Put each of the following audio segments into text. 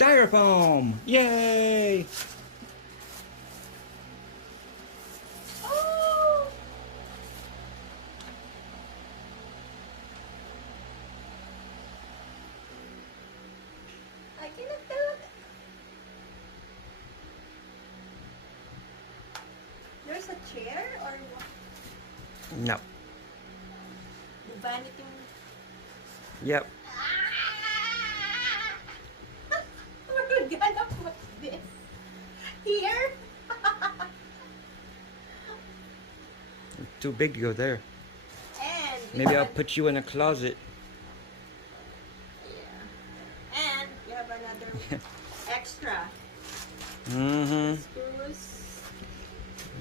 styrofoam. Yay! Oh! I cannot tell. There's a chair or what? No. The vanity. Yep. We're gonna put this here. Too big to go there. And we Maybe have I'll put you in a closet. Yeah. And we have another extra Mm-hmm. screws.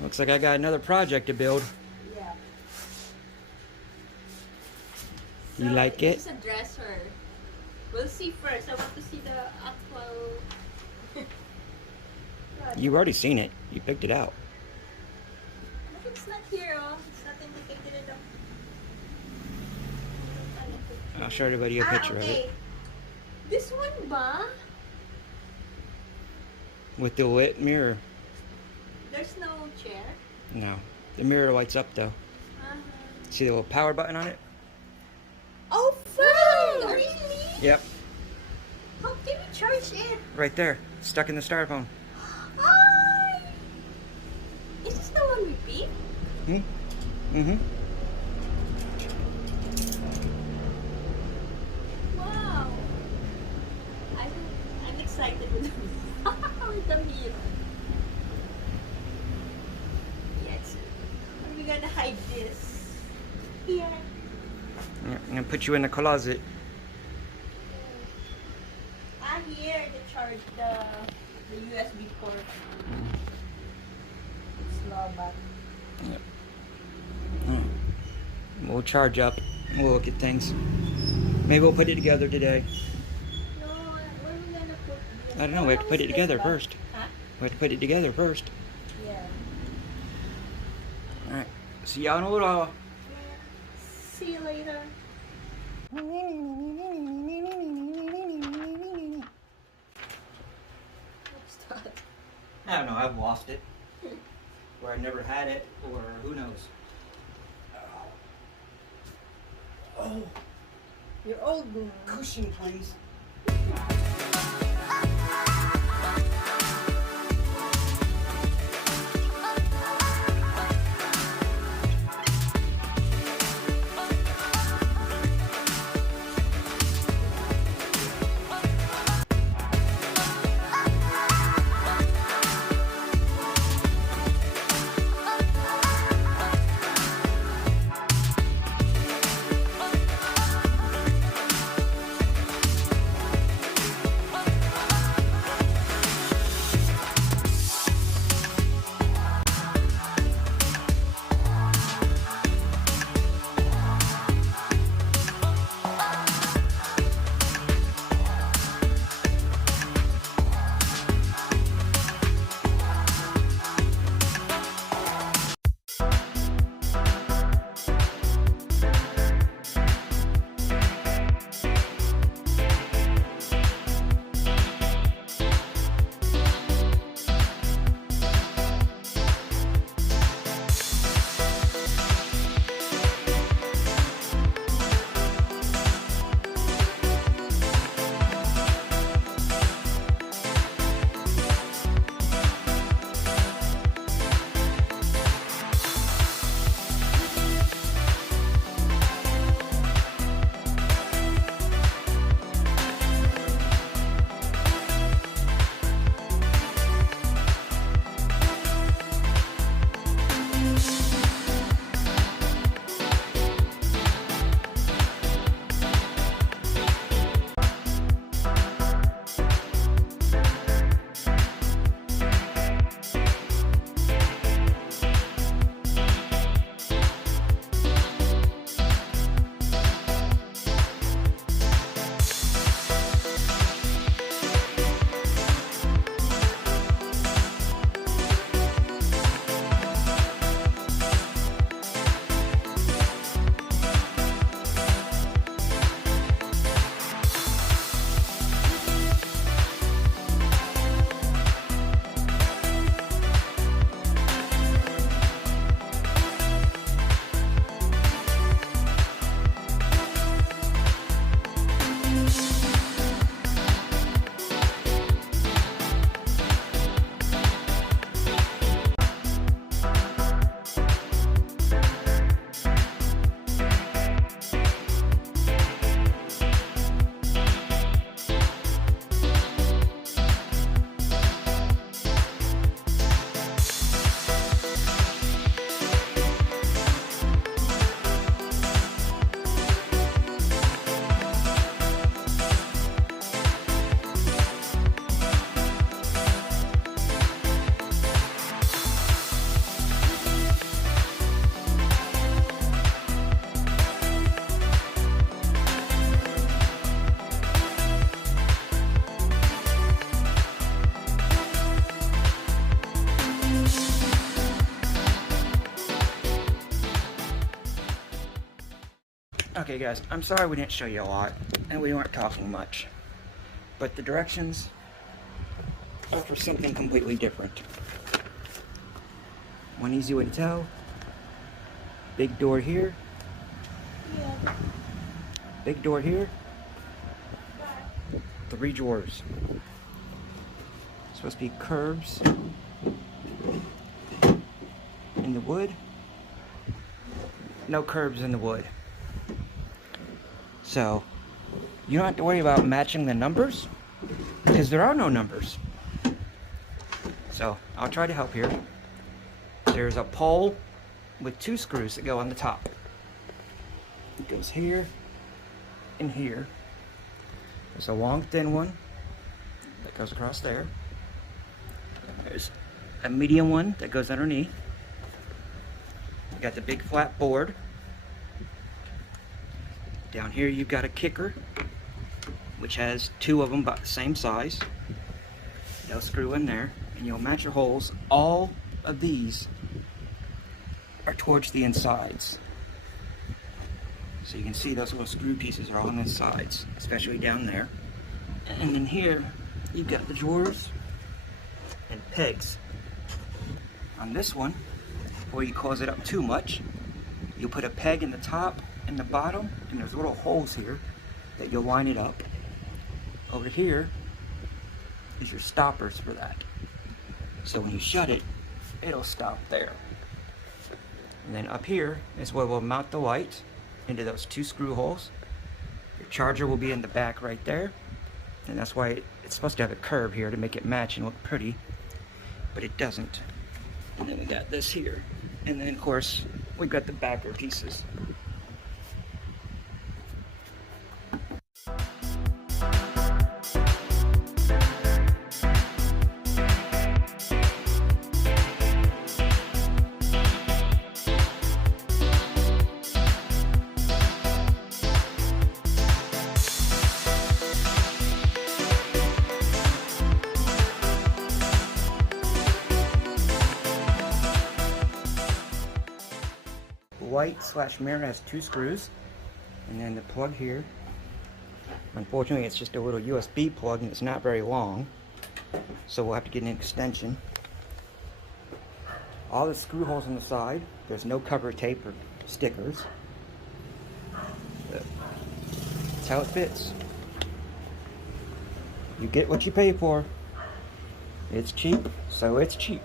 Looks like I got another project to build. Yeah. You like it? This is a dresser. We'll see first. I want to see the actual. You've already seen it. You picked it out. But it's not here, oh. It's not indicated at all. I'll show everybody a picture of it. This one ba? With the lit mirror. There's no chair. No. The mirror lights up though. See the little power button on it? Oh, fun! Really? Yep. How can we charge it? Right there. Stuck in the styrofoam. Ay! Is this the one we beat? Mm-hmm. Wow! I'm excited with with the mirror. Yes. Are we gonna hide this? Here. Yeah, I'm gonna put you in the closet. Here to charge the USB port. It's low back. Yep. We'll charge up. We'll look at things. Maybe we'll put it together today. No, where are we gonna put this? I don't know. We have to put it together first. Huh? We have to put it together first. Yeah. Alright. See y'all in a little while. See you later. What's that? I don't know. I've lost it. Or I never had it. Or who knows. Oh. You're old. Cushion, please. Okay guys, I'm sorry we didn't show you a lot and we weren't talking much, but the directions are for something completely different. One easy way to tell: big door here, Yeah. big door here, 3 drawers. Supposed to be curves in the wood. No curves in the wood. So you don't have to worry about matching the numbers because there are no numbers. So I'll try to help here. There's a pole with 2 screws that go on the top. It goes here and here. There's a long thin one that goes across there. There's a medium one that goes underneath. You got the big flat board. Down here you've got a kicker, which has 2 of them about the same size. They'll screw in there and you'll match your holes. All of these are towards the insides. So you can see those little screw pieces are all on the sides, especially down there. And then here you've got the drawers and pegs. On this one, before you close it up too much, you'll put a peg in the top and the bottom, and there's little holes here that you'll line it up. Over here is your stoppers for that. So when you shut it, it'll stop there. And then up here is where we'll mount the light into those 2 screw holes. Your charger will be in the back right there. And that's why it's supposed to have a curve here to make it match and look pretty, but it doesn't. And then we got this here. And then of course, we've got the backer pieces. Light / mirror has 2 screws, and then the plug here. Unfortunately, it's just a little USB plug and it's not very long, so we'll have to get an extension. All the screw holes on the side, there's no cover tape or stickers. That's how it fits. You get what you pay for. It's cheap, so it's cheap.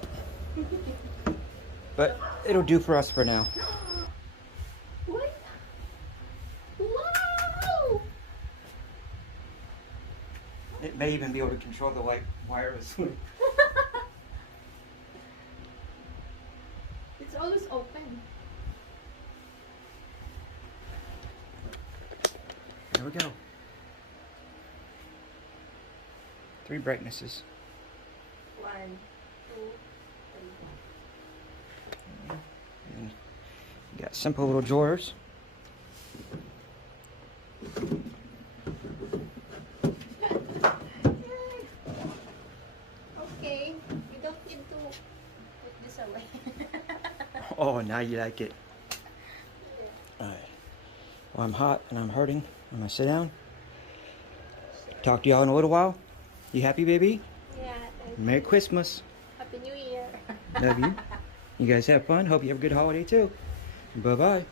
But it'll do for us for now. It may even be able to control the light wirelessly. It's always open. There we go. 3 brightnesses. 1, 2, 3. And you got simple little drawers. Okay, you don't need to put this away. Oh, now you like it. Alright. Well, I'm hot and I'm hurting. I'm gonna sit down. Talk to y'all in a little while. You happy, baby? Yeah. Merry Christmas. Happy New Year. Love you. You guys have fun. Hope you have a good holiday too. Bye-bye.